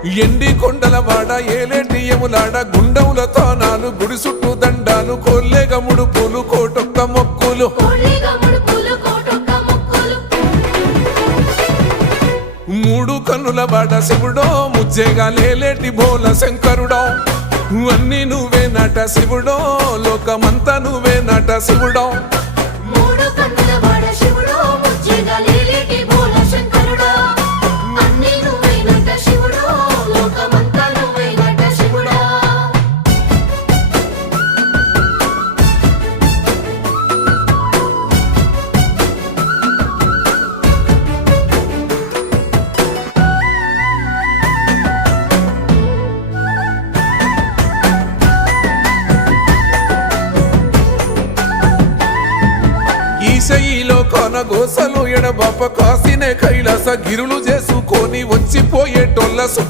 ఎండి కొండల వాడ ఏలేటియములాడ గుండముల తానాలు గుడి చుట్టూ దండాలు కోల్లేగ ముడుపులు కోటొక్క మొక్కులు మూడు కన్నుల వాడ శివుడో ముజ్జేగా లేలేటి బోల శంకరుడో అన్ని నువ్వే నట శివుడో లోకమంతా నువ్వే నట శివుడో ఈశయిలో కొనగోసలు ఎడబాప కాసినే కైలాస గిరులు చేసుకొని వచ్చిపోయేటోళ్ళ